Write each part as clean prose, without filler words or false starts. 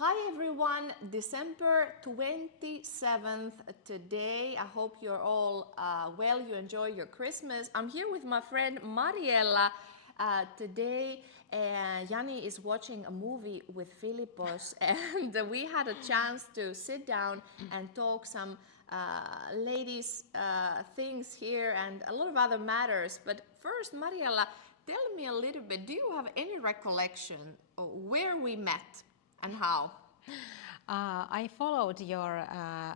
Hi everyone, December 27th today. I hope you're all well, you enjoy your Christmas. I'm here with my friend Mariella today. Jani is watching a movie with Philippos and we had a chance to sit down and talk some ladies things here and a lot of other matters. But first, Mariella, tell me a little bit, do you have any recollection of where we met? And how? I followed your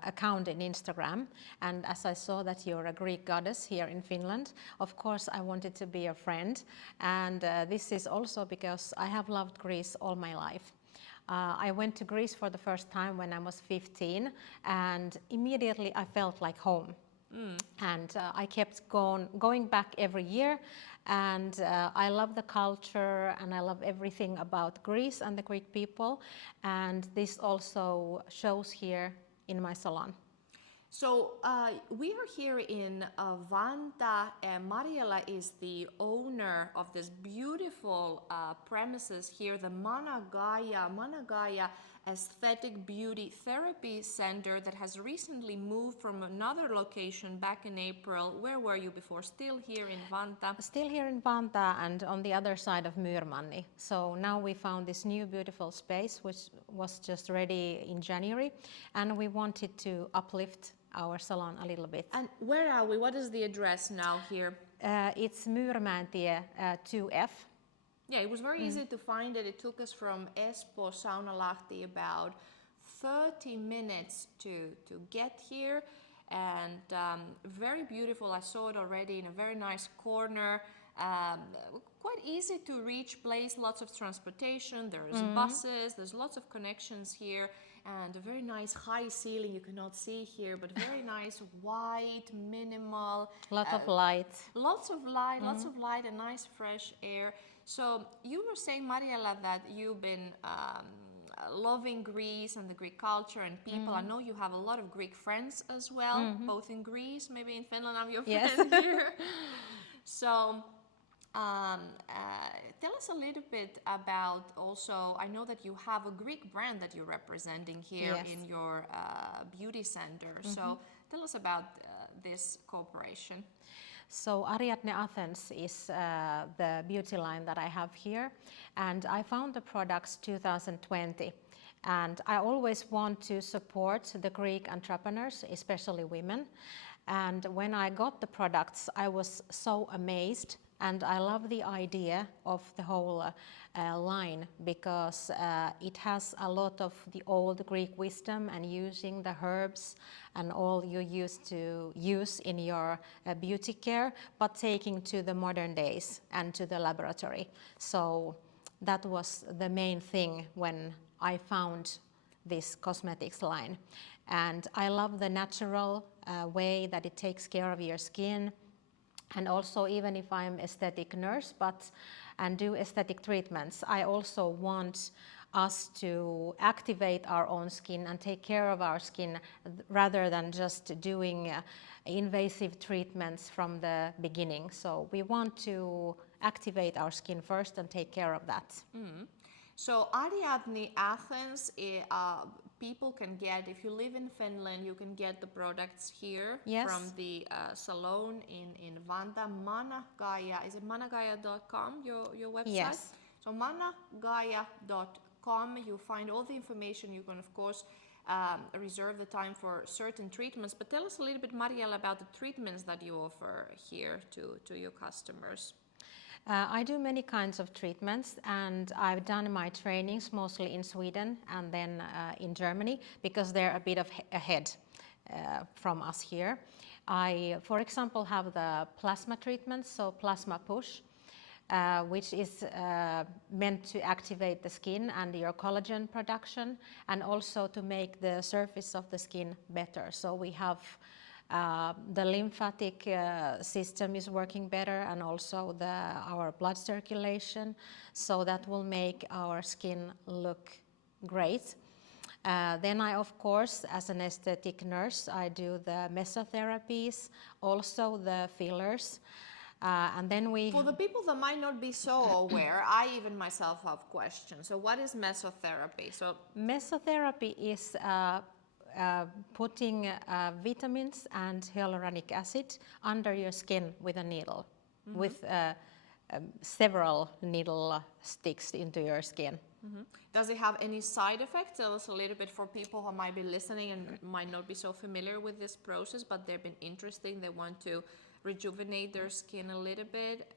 account in Instagram, and as I saw that you're a Greek goddess here in Finland, of course I wanted to be a friend, and this is also because I have loved Greece all my life. I went to Greece for the first time when I was 15, and immediately I felt like home. And I kept going back every year, and I love the culture and I love everything about Greece and the Greek people, and this also shows here in my salon. So we are here in Vantaa, and Mariella is the owner of this beautiful premises here, the Managaia Aesthetic Beauty Therapy Center that has recently moved from another location back in April. Where were you before? Still here in Vantaa? Still here in Vantaa and on the other side of Myyrmanni. So now we found this new beautiful space which was just ready in January, and we wanted to uplift our salon a little bit. And where are we? What is the address now here? It's Myyrmäentie 2F. Yeah, it was very easy to find it. It took us from Espoo, Saunalahti about 30 minutes to get here, and very beautiful. I saw it already in a very nice corner. Quite easy to reach place, lots of transportation, there's buses, there's lots of connections here, and a very nice high ceiling you cannot see here, but very nice white, minimal. Lot of light. Lots of light and nice fresh air. So you were saying, Mariella, that you've been loving Greece and the Greek culture and people. I know you have a lot of Greek friends as well, both in Greece, maybe in Finland. I'm your friend here. So tell us a little bit about also, I know that you have a Greek brand that you're representing here in your beauty center. So tell us about this cooperation. So Ariadne Athens is the beauty line that I have here, and I found the products 2020. And I always want to support the Greek entrepreneurs, especially women. And when I got the products, I was so amazed, and I love the idea of the whole line because it has a lot of the old Greek wisdom and using the herbs and all you used to use in your beauty care, but taking to the modern days and to the laboratory. So that was the main thing when I found this cosmetics line. And I love the natural way that it takes care of your skin. And also, even if I'm aesthetic nurse and do aesthetic treatments, I also want us to activate our own skin and take care of our skin rather than just doing invasive treatments from the beginning. So we want to activate our skin first and take care of that. So Ariadne Athens, people can get, if you live in Finland, you can get the products here from the salon in Vantaa. Managaia, is it managaia.com, your website? Yes. So managaia.com, you find all the information. You can, of course, reserve the time for certain treatments. But tell us a little bit, Mariella, about the treatments that you offer here to your customers. I do many kinds of treatments, and I've done my trainings mostly in Sweden and then in Germany because they're a bit ahead from us here. I, for example, have the plasma treatments, so plasma push, which is meant to activate the skin and your collagen production and also to make the surface of the skin better. So we have the lymphatic system is working better and also our blood circulation, so that will make our skin look great. Then I, of course, as an aesthetic nurse, I do the mesotherapies, also the fillers. And then we... For the people that might not be so aware, I even myself have questions. So what is mesotherapy? So Mesotherapy is putting vitamins and hyaluronic acid under your skin with a needle, with several needle sticks into your skin. does it have any side effects? Tell us a little bit for people who might be listening and might not be so familiar with this process, but they've been interested. They want to rejuvenate their skin a little bit.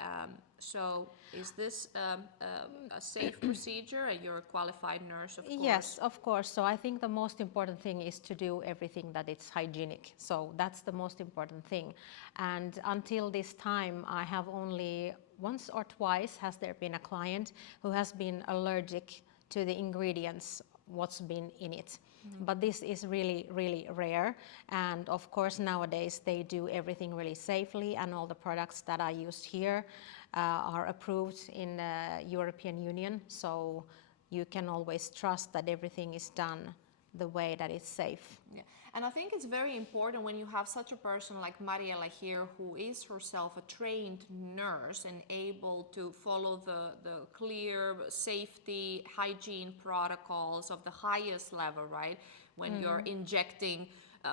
So is this a safe procedure? And you're a qualified nurse, of course. Yes, of course. So I think the most important thing is to do everything that it's hygienic. So that's the most important thing. And until this time, I have only once or twice has there been a client who has been allergic to the ingredients, what's been in it. But this is really, really rare. And of course, nowadays they do everything really safely, and all the products that are used here are approved in the European Union. So you can always trust that everything is done the way that it's safe. Yeah. And I think it's very important when you have such a person like Mariella here, who is herself a trained nurse and able to follow the clear safety, hygiene protocols of the highest level, right? When you're injecting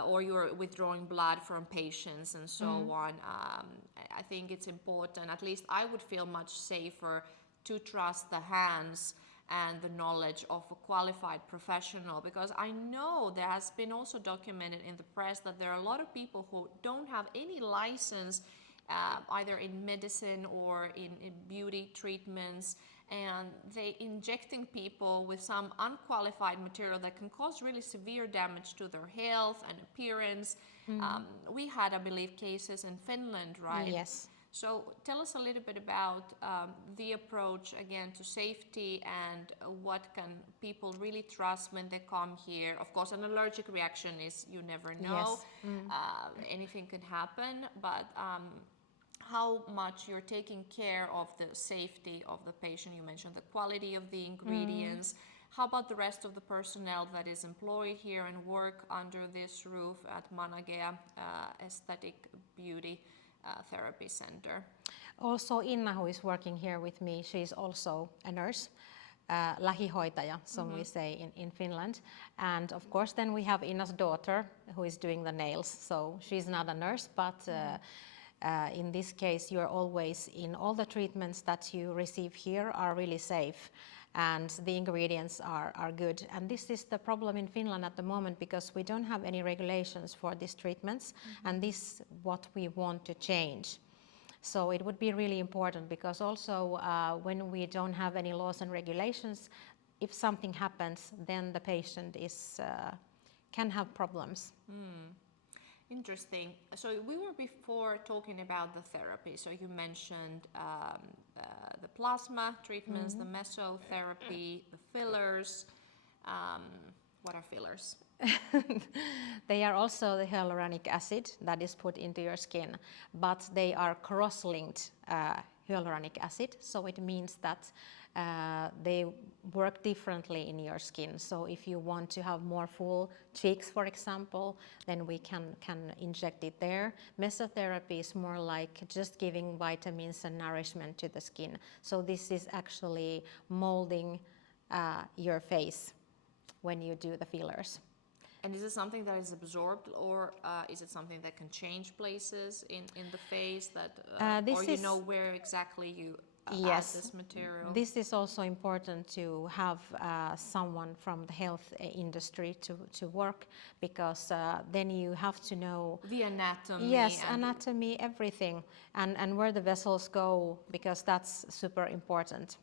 or you're withdrawing blood from patients and so on. I think it's important, at least I would feel much safer to trust the hands and the knowledge of a qualified professional, because I know there has been also documented in the press that there are a lot of people who don't have any license either in medicine or in beauty treatments, and they injecting people with some unqualified material that can cause really severe damage to their health and appearance. We had, I believe, cases in Finland, right? Yes. So tell us a little bit about the approach again to safety, and what can people really trust when they come here. Of course, an allergic reaction is, you never know. Yes. Anything can happen, but how much you're taking care of the safety of the patient. You mentioned the quality of the ingredients. How about the rest of the personnel that is employed here and work under this roof at Managaia Aesthetic Beauty Therapy Center? Also, Inna, who is working here with me, she's also a nurse, lähihoitaja, so we say in Finland. And of course, then we have Inna's daughter, who is doing the nails. So she's not a nurse, but in this case, you're always in all the treatments that you receive here are really safe, and the ingredients are good. And this is the problem in Finland at the moment, because we don't have any regulations for these treatments, and this is what we want to change. So it would be really important, because also when we don't have any laws and regulations, if something happens, then the patient can have problems. Interesting. So we were before talking about the therapy. So you mentioned the plasma treatments, the mesotherapy, the fillers. What are fillers? They are also the hyaluronic acid that is put into your skin, but they are cross-linked hyaluronic acid. So it means that they work differently in your skin. So if you want to have more full cheeks, for example, then we can inject it there. Mesotherapy is more like just giving vitamins and nourishment to the skin. So this is actually molding your face when you do the fillers. And is it something that is absorbed, or is it something that can change places in the face, that or you know where exactly you add this material? This is also important to have someone from the health industry to work, because then you have to know the anatomy. Yes, anatomy, everything, and where the vessels go, because that's super important.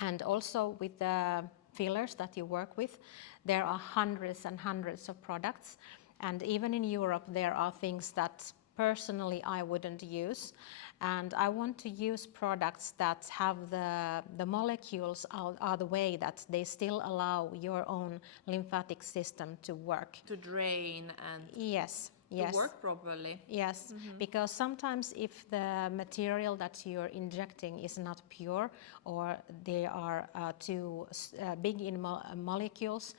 And also with the fillers that you work with, there are hundreds and hundreds of products, and even in Europe there are things that personally I wouldn't use, and I want to use products that have the molecules are the way that they still allow your own lymphatic system to work. To drain and... Yes. Yes. work properly. Yes, because sometimes if the material that you're injecting is not pure or they are too big in molecules,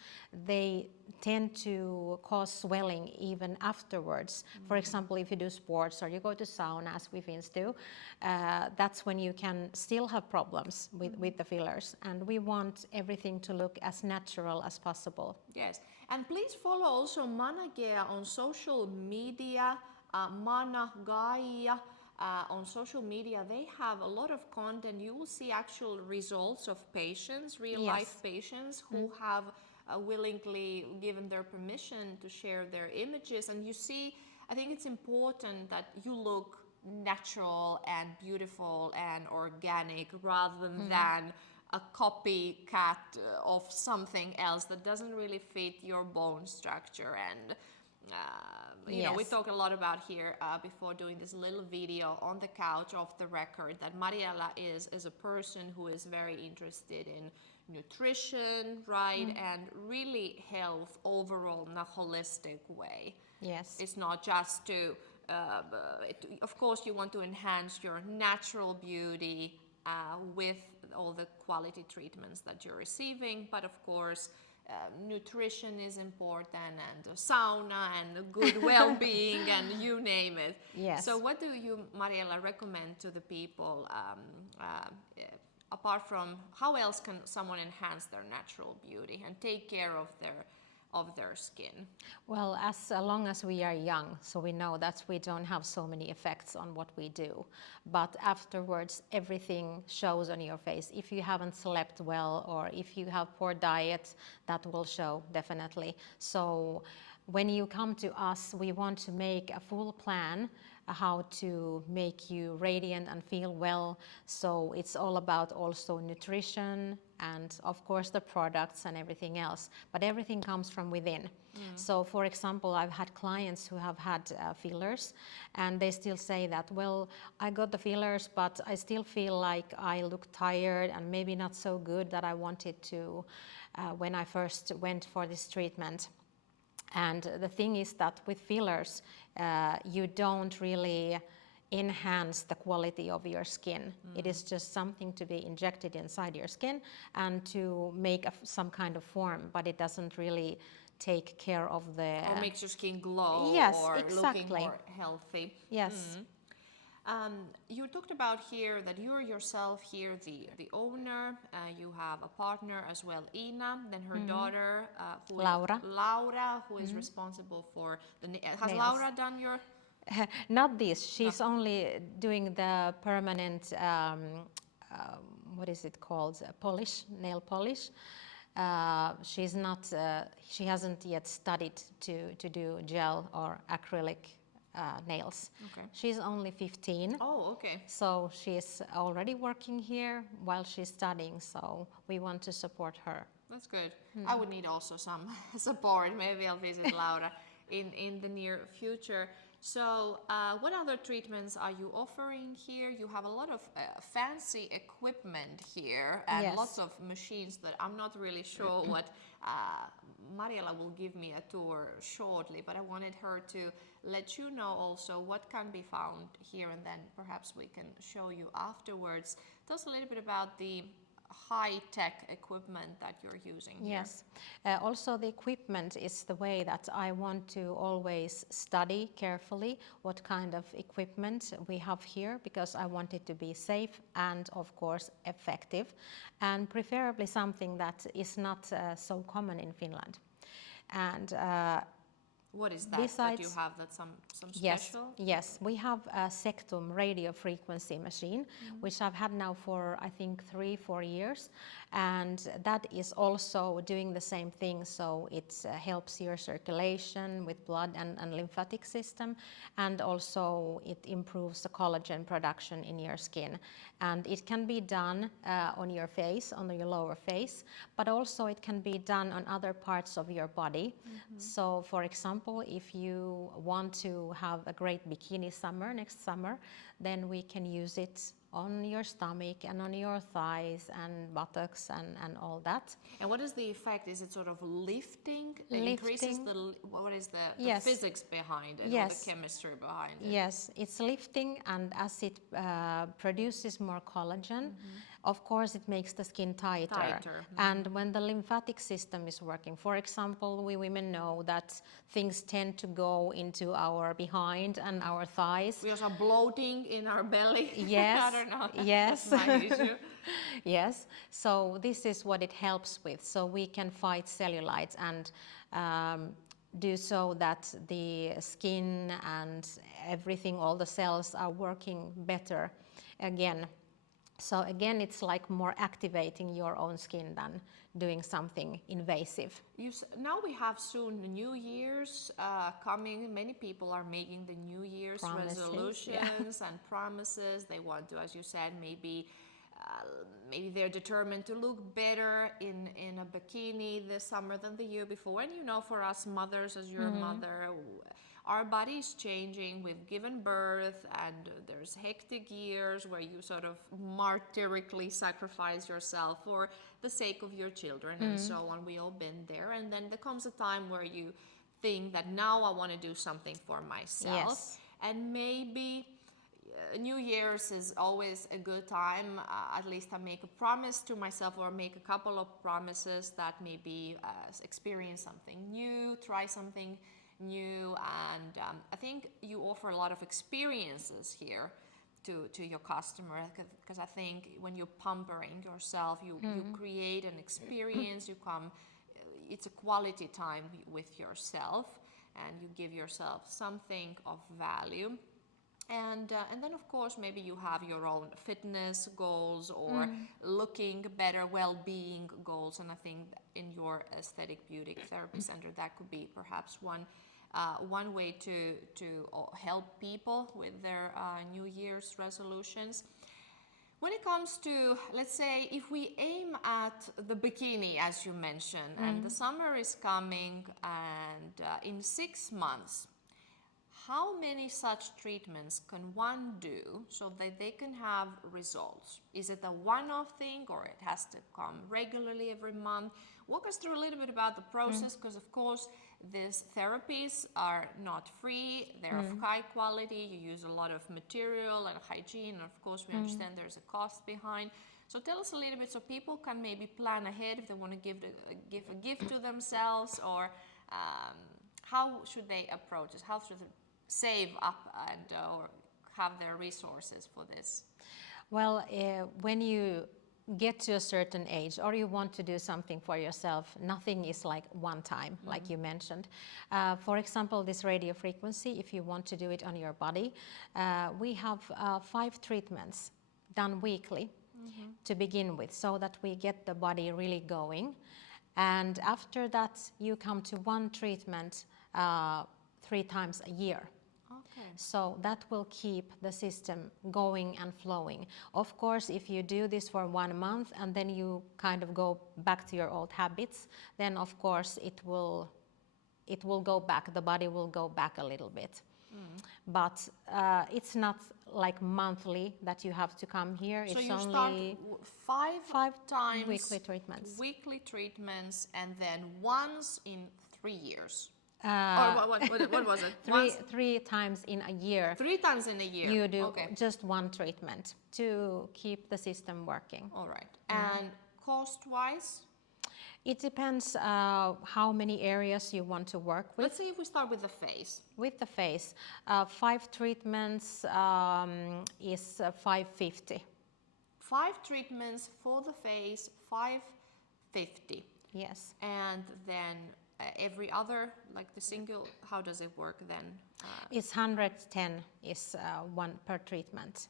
they tend to cause swelling even afterwards. For example, if you do sports or you go to sauna, as we Finns do, that's when you can still have problems with the fillers. And we want everything to look as natural as possible. Yes, and please follow also Managaia on social media, Managaia on social media. They have a lot of content. You will see actual results of patients, real life patients who have willingly given their permission to share their images. And you see, I think it's important that you look natural and beautiful and organic rather than a copycat of something else that doesn't really fit your bone structure. And you know, we talk a lot about here before doing this little video on the couch off the record that Mariella is a person who is very interested in nutrition, right, and really health overall in a holistic way. Yes. It's not just to of course you want to enhance your natural beauty with all the quality treatments that you're receiving, but of course nutrition is important, and a sauna and a good well-being and you name it. Yes. So what do you, Mariella, recommend to the people apart from how else can someone enhance their natural beauty and take care of their skin? Well, as long as we are young, so we know that we don't have so many effects on what we do. But afterwards, everything shows on your face. If you haven't slept well or if you have poor diet, that will show definitely. So when you come to us, we want to make a full plan how to make you radiant and feel well. So it's all about also nutrition and of course the products and everything else, but everything comes from within. So for example, I've had clients who have had fillers and they still say that, well, I got the fillers, but I still feel like I look tired and maybe not so good that I wanted to when I first went for this treatment. And the thing is that with fillers, you don't really enhance the quality of your skin. It is just something to be injected inside your skin and to make some kind of form, but it doesn't really take care of the... Or makes your skin glow, Yes, or exactly. looking more healthy. Yes. You talked about here that you're yourself here the owner. You have a partner as well, Ina, then her daughter, Laura, who is responsible for the has Nails. Laura done your... Not this. She's only doing the permanent, what is it called? Polish, nail polish. She's not. She hasn't yet studied to do gel or acrylic nails. Okay. She's only 15. Oh, okay. So she's already working here while she's studying. So we want to support her. That's good. I would need also some support. Maybe I'll visit Laura in the near future. So what other treatments are you offering here? You have a lot of fancy equipment here and Yes. lots of machines that I'm not really sure what... Mariella will give me a tour shortly, but I wanted her to let you know also what can be found here, and then perhaps we can show you afterwards. Tell us a little bit about the high-tech equipment that you're using here. Yes. Also the equipment is the way that I want to always study carefully what kind of equipment we have here, because I want it to be safe and of course effective, and preferably something that is not so common in Finland. And what is that besides, that you have, that some yes, special? yes, we have a Sectum radio frequency machine, which I've had now for I think 3-4 years, and that is also doing the same thing. So it helps your circulation with blood and lymphatic system, and also it improves the collagen production in your skin. And it can be done on your face, on your lower face, but also it can be done on other parts of your body. So for example, if you want to have a great bikini summer next summer, then we can use it on your stomach and on your thighs and buttocks and all that. And what is the effect? Is it sort of lifting? Increases Lifting. what is the Yes. physics behind it, or Yes. the chemistry behind it? Yes, it's lifting, and as it produces more collagen, of course it makes the skin tighter. Tighter. And when the lymphatic system is working, for example, we women know that things tend to go into our behind and our thighs. We also have bloating in our belly. Yes. I don't know. Yes. That's my issue. Yes, so this is what it helps with. So we can fight cellulite and do so that the skin and everything, all the cells are working better again. So again, it's like more activating your own skin than doing something invasive. Now we have soon the New Year's coming. Many people are making the New Year's Promises, resolutions and promises. They want to, as you said, maybe they're determined to look better in a bikini this summer than the year before. And you know, for us mothers, as your mother, our body is changing. We've given birth, and there's hectic years where you sort of martyrically sacrifice yourself for the sake of your children and so on. We all been there. And then there comes a time where you think that now I want to do something for myself. Yes. And maybe New Year's is always a good time. At least I make a promise to myself, or make a couple of promises that maybe experience something new, try something new. And I think you offer a lot of experiences here to your customer, because I think when you're pampering yourself, you create an experience. It's a quality time with yourself, and you give yourself something of value. And then, of course, maybe you have your own fitness goals or looking better, well-being goals. And I think in your aesthetic beauty therapy center, that could be perhaps one way to help people with their New Year's resolutions. When it comes to, let's say, if we aim at the bikini, as you mentioned, and the summer is coming, and in 6 months, how many such treatments can one do so that they can have results? Is it a one-off thing, or it has to come regularly every month? Walk us through a little bit about the process, because of course these therapies are not free, they're of high quality, you use a lot of material and hygiene, and of course we understand there's a cost behind. So tell us a little bit so people can maybe plan ahead if they want to give a gift to themselves, or how should they approach this? How should they save up and or have their resources for this? Well, when you get to a certain age, or you want to do something for yourself, nothing is like one time, like you mentioned. For example, this radio frequency, if you want to do it on your body, we have 5 treatments done weekly to begin with, so that we get the body really going. And after that, you come to 1 treatment 3 times a year. Okay. So that will keep the system going and flowing. Of course, if you do this for 1 month and then you kind of go back to your old habits, then of course it will go back, the body will go back a little bit. But it's not like monthly that you have to come here. So it's you only start 5 times weekly treatments. Weekly treatments, and then once in 3 years. Or what was it? 3 times in a year. 3 times in a year. You do Okay. just 1 treatment to keep the system working. All right. And cost-wise? It depends how many areas you want to work with. Let's say if we start with the face. With the face, 5 treatments is 550. 5 treatments for the face, 550. Yes. And then every other, like the single, how does it work then? It's 110 is 1 per treatment.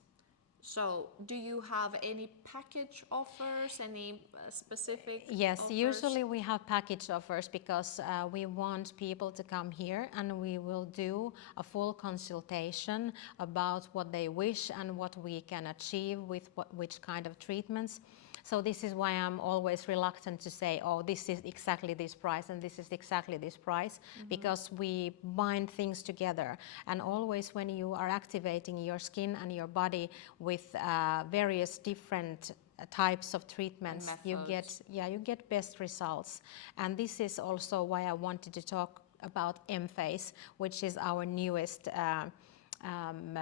So do you have any package offers, any specific Yes, offers? usually we have package offers, because we want people to come here and we will do a full consultation about what they wish and what we can achieve with which kind of treatments. So this is why I'm always reluctant to say, oh, this is exactly this price and this is exactly this price, because we bind things together. And always when you are activating your skin and your body with various different types of treatments, you get best results. And this is also why I wanted to talk about M-Face, which is our newest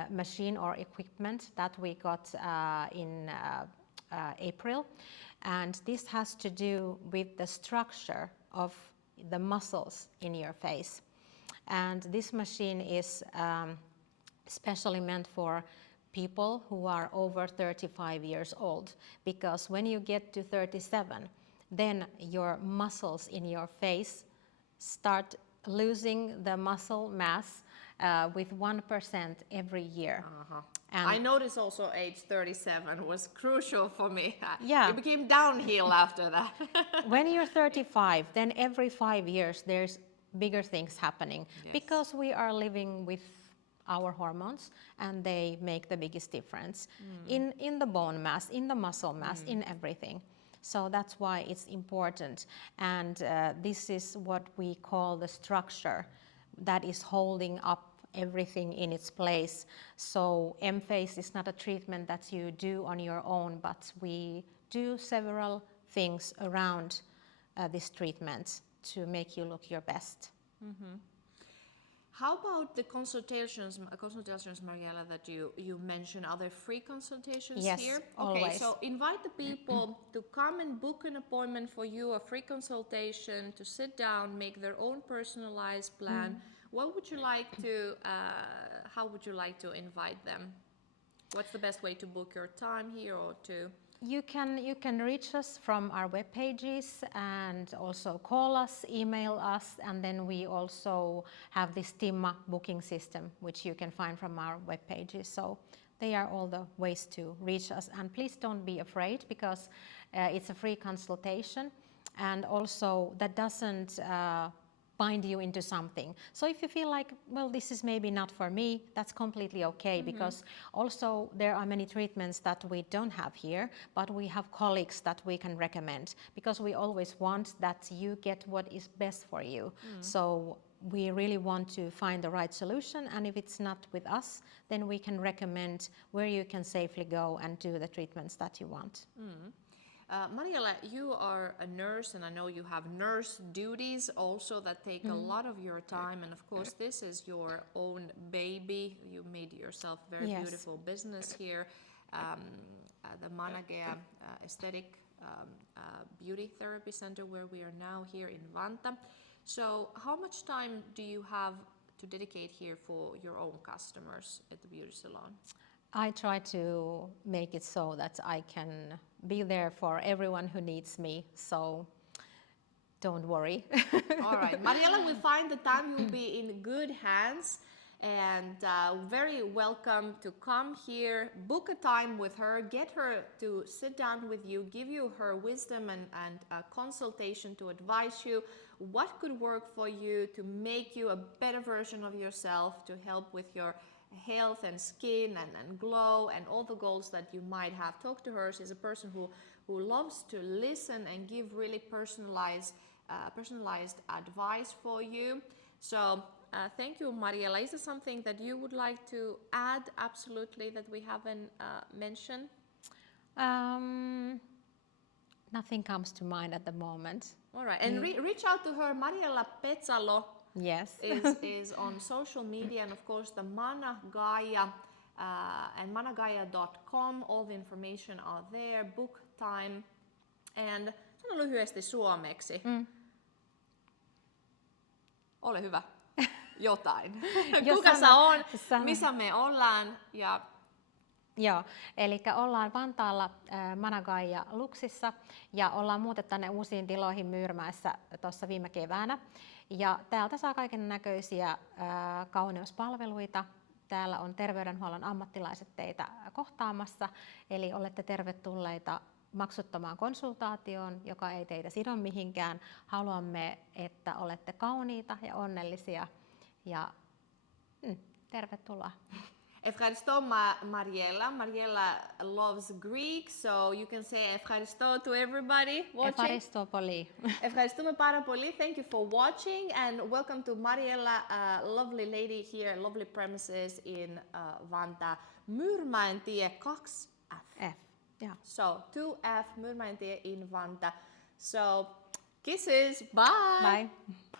machine or equipment that we got in April. And this has to do with the structure of the muscles in your face. And this machine is specially meant for people who are over 35 years old, because when you get to 37, then your muscles in your face start losing the muscle mass with 1% every year. And I noticed also age 37 was crucial for me. Yeah. It became downhill after that. When you're 35, then every 5 years there's bigger things happening, because we are living with our hormones and they make the biggest difference in the bone mass, in the muscle mass, in everything. So that's why it's important. And this is what we call the structure that is holding up everything in its place. So M-Face is not a treatment that you do on your own, but we do several things around this treatment to make you look your best. How about the consultations, Mariella, that you mentioned? Are there free consultations Yes, here? always. Okay, so invite the people to come and book an appointment for you, a free consultation, to sit down, make their own personalized plan. What would you like to, how would you like to invite them? What's the best way to book your time here, or to? You can reach us from our web pages, and also call us, email us, and then we also have this Timma booking system, which you can find from our web pages. So they are all the ways to reach us. And please don't be afraid, because it's a free consultation, and also that doesn't bind you into something. So if you feel like, well, this is maybe not for me, that's completely okay, because also there are many treatments that we don't have here, but we have colleagues that we can recommend, because we always want that you get what is best for you. So we really want to find the right solution, and if it's not with us, then we can recommend where you can safely go and do the treatments that you want. Mariella, you are a nurse, and I know you have nurse duties also that take a lot of your time. And of course, this is your own baby. You made yourself a very beautiful business here, the Managaia Aesthetic Beauty Therapy Center, where we are now here in Vantaa. So how much time do you have to dedicate here for your own customers at the beauty salon? I try to make it so that I can be there for everyone who needs me, so don't worry. All right, Mariella will find the time. You'll be in good hands, and very welcome to come here, book a time with her, get her to sit down with you, give you her wisdom and a consultation to advise you what could work for you to make you a better version of yourself, to help with your health and skin and glow and all the goals that you might have. Talk to her. She's a person who loves to listen and give really personalized advice for you. So thank you, Mariella. Is there something that you would like to add, absolutely, that we haven't mentioned? Nothing comes to mind at the moment. All right, and reach out to her. Mariella Petsalo is on social media, and of course the Managaia and managaia.com. All the information are there. Book time. And sano lyhyesti suomeksi. Ole hyvä. Jotain. Kuka sä on? Missä me ollaan? Joo, eli ollaan Vantaalla Managaia Luxissa ja ollaan muutettu tänne uusiin tiloihin Myyrmäessä tuossa viime keväänä. Ja täältä saa kaiken näköisiä kauneuspalveluita. Täällä on terveydenhuollon ammattilaiset teitä kohtaamassa, eli olette tervetulleita maksuttomaan konsultaatioon, joka ei teitä sido mihinkään. Haluamme, että olette kauniita ja onnellisia, ja tervetuloa. Ευχαριστώ Mariella. Mariella loves Greek, so you can say ευχαριστώ to everybody watching. Ευχαριστώ πολύ. Ευχαριστούμε πάρα πολύ. Thank you for watching and welcome to Mariella, a lovely lady here, lovely premises in Vantaa. Myyrmäentie 2F. F. Yeah. So 2F Myyrmäentie in Vantaa. So kisses. Bye. Bye.